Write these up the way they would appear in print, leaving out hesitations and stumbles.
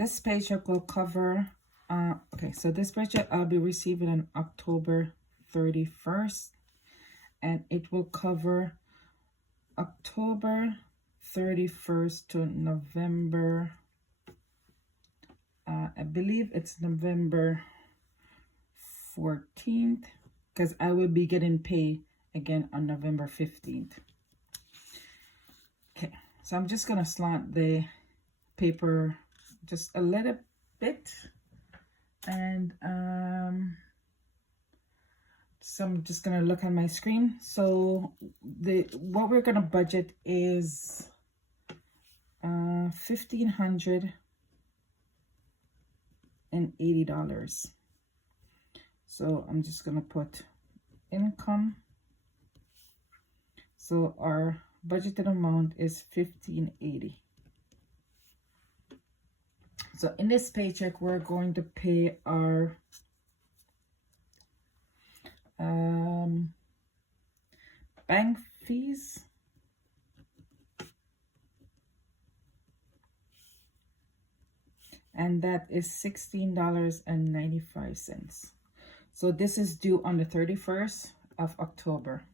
this paycheck will cover, okay, so this paycheck I'll be receiving on October 31st, and it will cover October 31st to November, I believe it's November 14th, because I will be getting paid again on November 15th. Okay, so I'm just gonna slant the paper just a little bit, and so I'm just gonna look at my screen. So what we're gonna budget is $1,580. So I'm just gonna put income. So our budgeted amount is $1,580. So in this paycheck, we're going to pay our bank fees, and that is $16.95. So this is due on the 31st of October.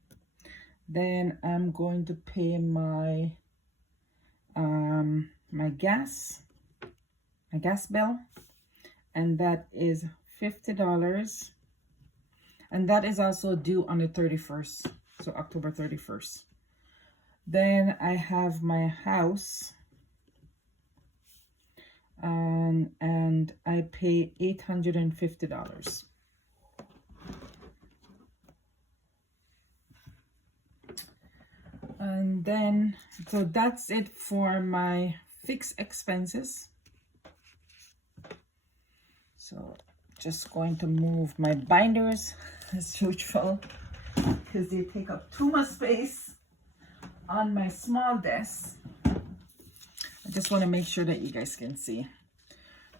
Then I'm going to pay my my gas bill, and that is $50, and that is also due on the 31st, so October 31st. Then I have my house, and I pay $850. And then, so that's it for my fixed expenses. So just going to move my binders as usual, because they take up too much space on my small desk. I just want to make sure that you guys can see.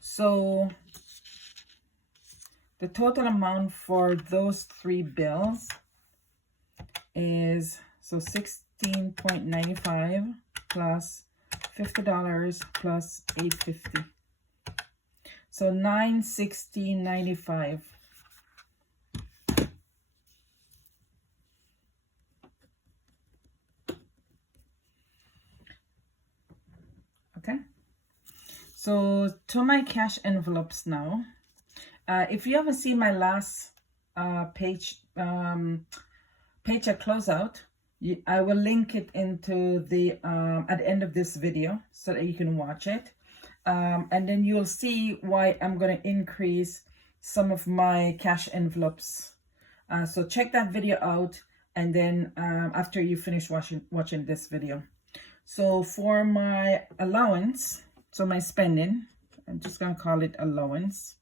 So the total amount for those three bills is $16.95 plus $50 plus $850. So $916.95. Okay. So to my cash envelopes now. If you haven't seen my last paycheck closeout, I will link it into the at the end of this video so that you can watch it. And then you'll see why I'm going to increase some of my cash envelopes. So check that video out, and then after you finish watching this video. So for my allowance, so my spending, I'm just going to call it allowance.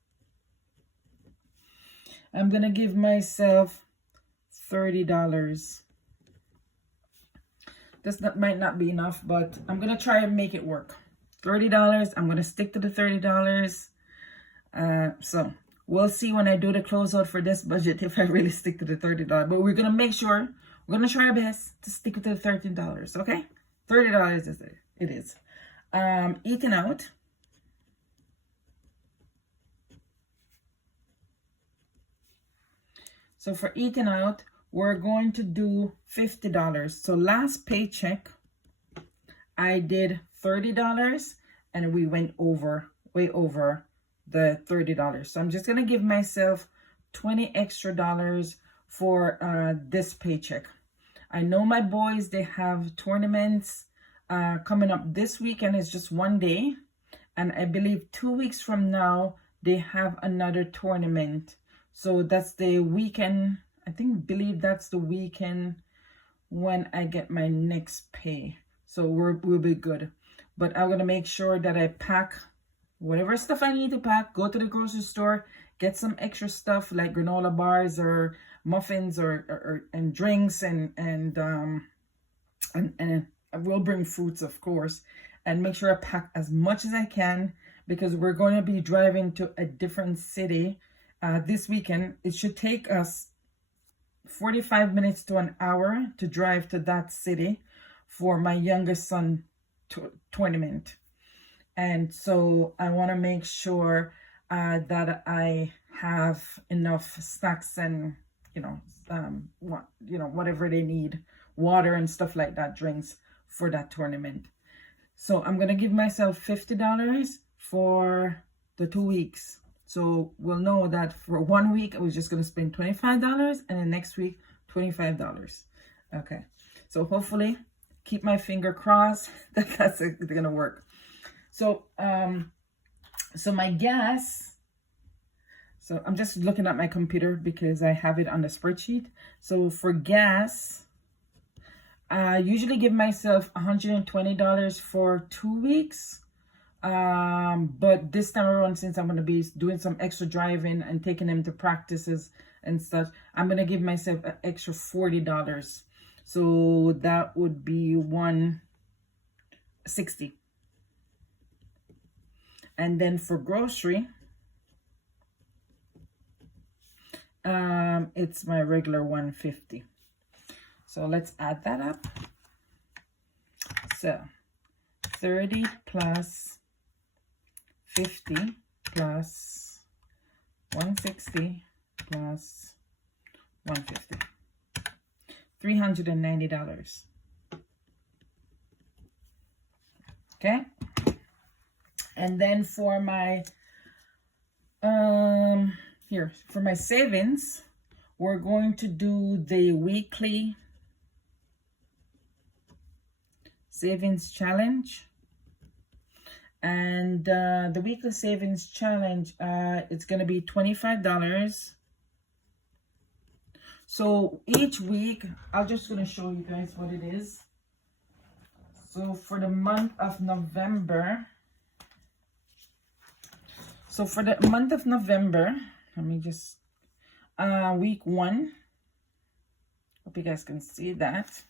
I'm going to give myself $30. This might not be enough, but I'm going to try and make it work. $30. I'm going to stick to the $30. So we'll see when I do the closeout for this budget if I really stick to the $30. But we're going to make sure, we're going to try our best to stick to the $13. Okay? $30 is it is. Eating out. So for eating out, we're going to do $50. So last paycheck, I did $30, and we went way over the $30. So I'm just going to give myself $20 extra for this paycheck. I know my boys, they have tournaments coming up this weekend. It's just one day, and I believe 2 weeks from now they have another tournament. So that's the weekend. I believe that's the weekend when I get my next pay. So we'll be good. But I'm gonna make sure that I pack whatever stuff I need to pack. Go to the grocery store, get some extra stuff like granola bars or muffins and drinks, and I will bring fruits, of course, and make sure I pack as much as I can, because we're going to be driving to a different city this weekend. It should take us 45 minutes to an hour to drive to that city for my youngest son tournament. And so I want to make sure that I have enough snacks and, whatever they need, water and stuff like that, drinks for that tournament. So I'm going to give myself $50 for the 2 weeks. So we'll know that for 1 week, I was just going to spend $25 and the next week, $25. Okay. So hopefully keep my finger crossed that that's going to work. So, so my gas, so I'm just looking at my computer because I have it on the spreadsheet. So for gas, I usually give myself $120 for 2 weeks. But this time around, since I'm going to be doing some extra driving and taking them to practices and stuff, I'm going to give myself an extra $40. So that would be $160. And then for grocery, it's my regular $150. So let's add that up. So 30 plus 50 plus 160 plus 150. $390. Okay. And then for my for my savings, we're going to do the weekly savings challenge. And the weekly savings challenge, it's going to be $25. So each week, I'm just going to show you guys what it is. So for the month of November, let me just, week 1, hope you guys can see that.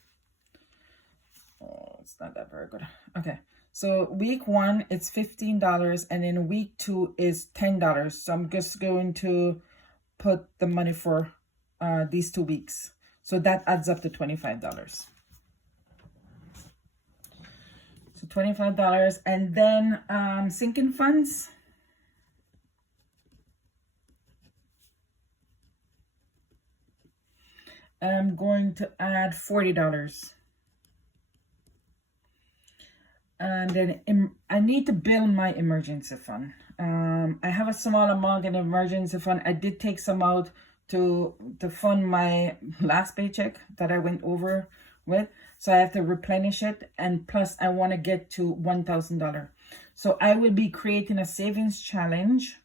Oh, it's not that very good. Okay, so week 1, it's $15, and then week 2 is $10. So I'm just going to put the money for these 2 weeks. So that adds up to $25. So $25, and then sinking funds. I'm going to add $40. And then I need to build my emergency fund. I have a small amount in emergency fund. I did take some out to fund my last paycheck that I went over with. So I have to replenish it. And plus I want to get to $1,000. So I will be creating a savings challenge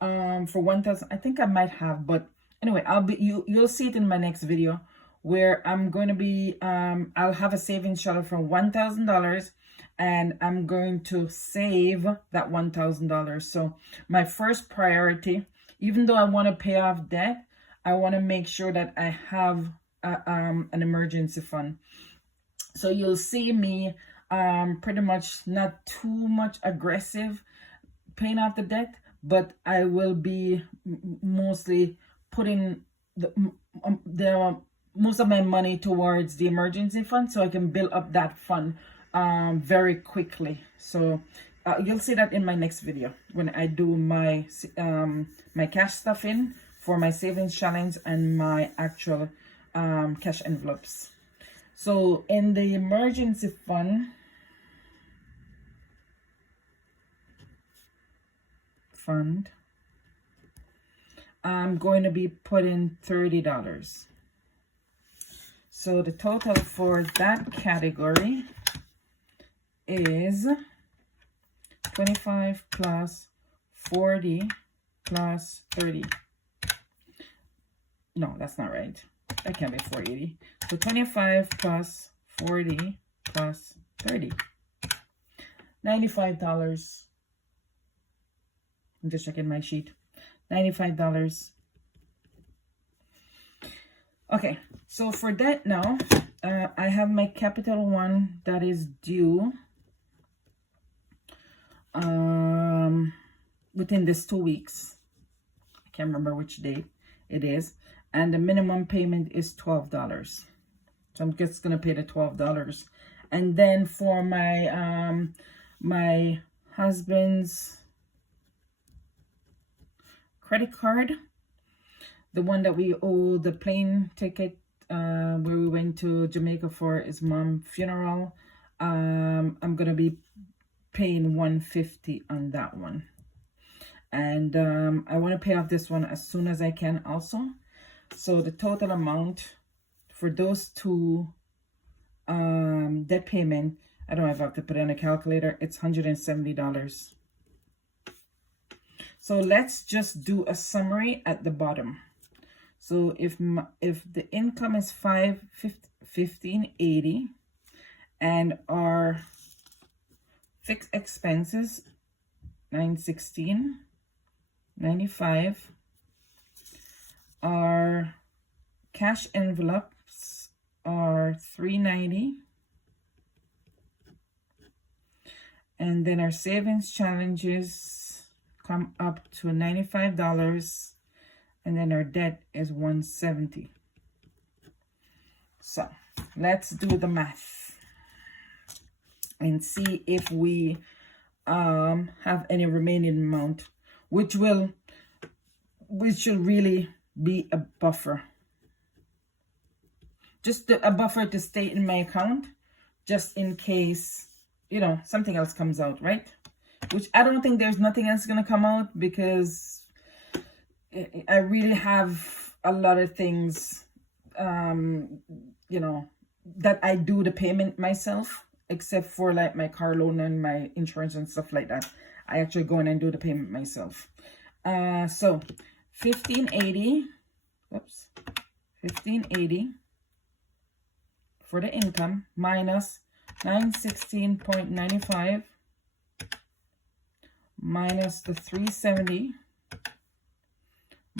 for 1,000. I think I might have, but anyway, you'll see it in my next video where I'm going to be, I'll have a savings challenge for $1,000. And I'm going to save that $1,000. So my first priority, even though I want to pay off debt, I want to make sure that I have an emergency fund. So you'll see me pretty much not too much aggressive paying off the debt, but I will be mostly putting the most of my money towards the emergency fund so I can build up that fund very quickly. So you'll see that in my next video when I do my my cash stuff in for my savings challenge and my actual cash envelopes. So in the emergency fund, I'm going to be putting $30. So the total for that category is 25 plus 40 plus 30. No, that's not right. That can't be 480. So 25 plus 40 plus 30. $95. I'm just checking my sheet. $95. Okay, so for that now, I have my capital one that is due within this 2 weeks. I can't remember which date it is. And the minimum payment is $12. So I'm just gonna pay the $12. And then for my my husband's credit card, the one that we owe the plane ticket where we went to Jamaica for his mom's funeral. I'm gonna be paying $150 on that one, and I want to pay off this one as soon as I can also. So the total amount for those two debt payment, I don't know if I have to put it on a calculator, it's $170. So let's just do a summary at the bottom. So if the income is $1580 and our fixed expenses $916.95, our cash envelopes are $390, and then our savings challenges come up to $95, and then our debt is $170. So let's do the math and see if we have any remaining amount, which should really be a buffer, just a buffer to stay in my account, just in case, you know, something else comes out, right? Which I don't think there's nothing else gonna come out, because I really have a lot of things, you know, that I do the payment myself, except for like my car loan and my insurance and stuff like that. I actually go in and do the payment myself. So 1580, whoops, 1580 for the income minus 916.95 minus the 370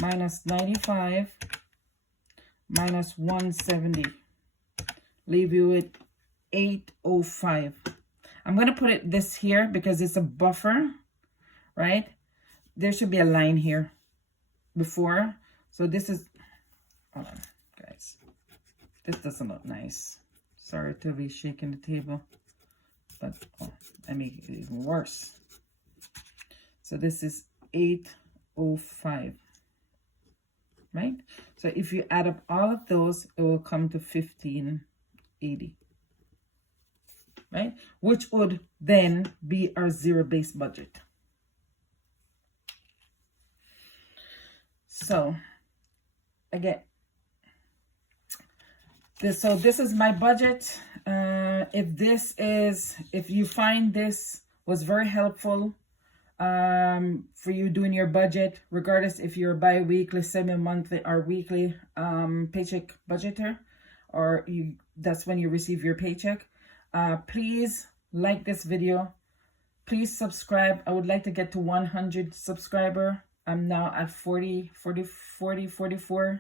minus 95 minus 170, leave you with 805. I'm going to put it this here because it's a buffer, right? There should be a line here before. So this is, hold on, guys. This doesn't look nice. Sorry to be shaking the table, but I make it even worse. So this is 805, right? So if you add up all of those, it will come to 1580, right? Which would then be our zero-based budget. So again, this is my budget. If you find this was very helpful for you doing your budget, regardless if you're bi-weekly, semi-monthly, or weekly paycheck budgeter, or that's when you receive your paycheck, please like this video. Please subscribe. I would like to get to 100 subscriber. I'm now at 44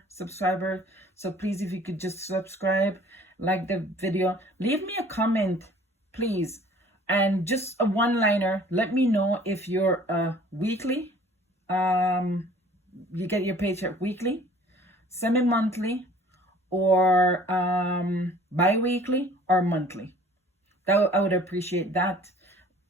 subscribers. So please, if you could just subscribe, like the video, leave me a comment, please. And just a one-liner, let me know if you're weekly, you get your paycheck weekly, semi-monthly, or bi-weekly, or monthly. I would appreciate that.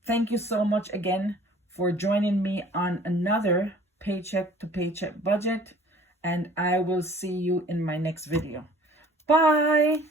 Thank you so much again for joining me on another paycheck to paycheck budget, and I will see you in my next video. Bye.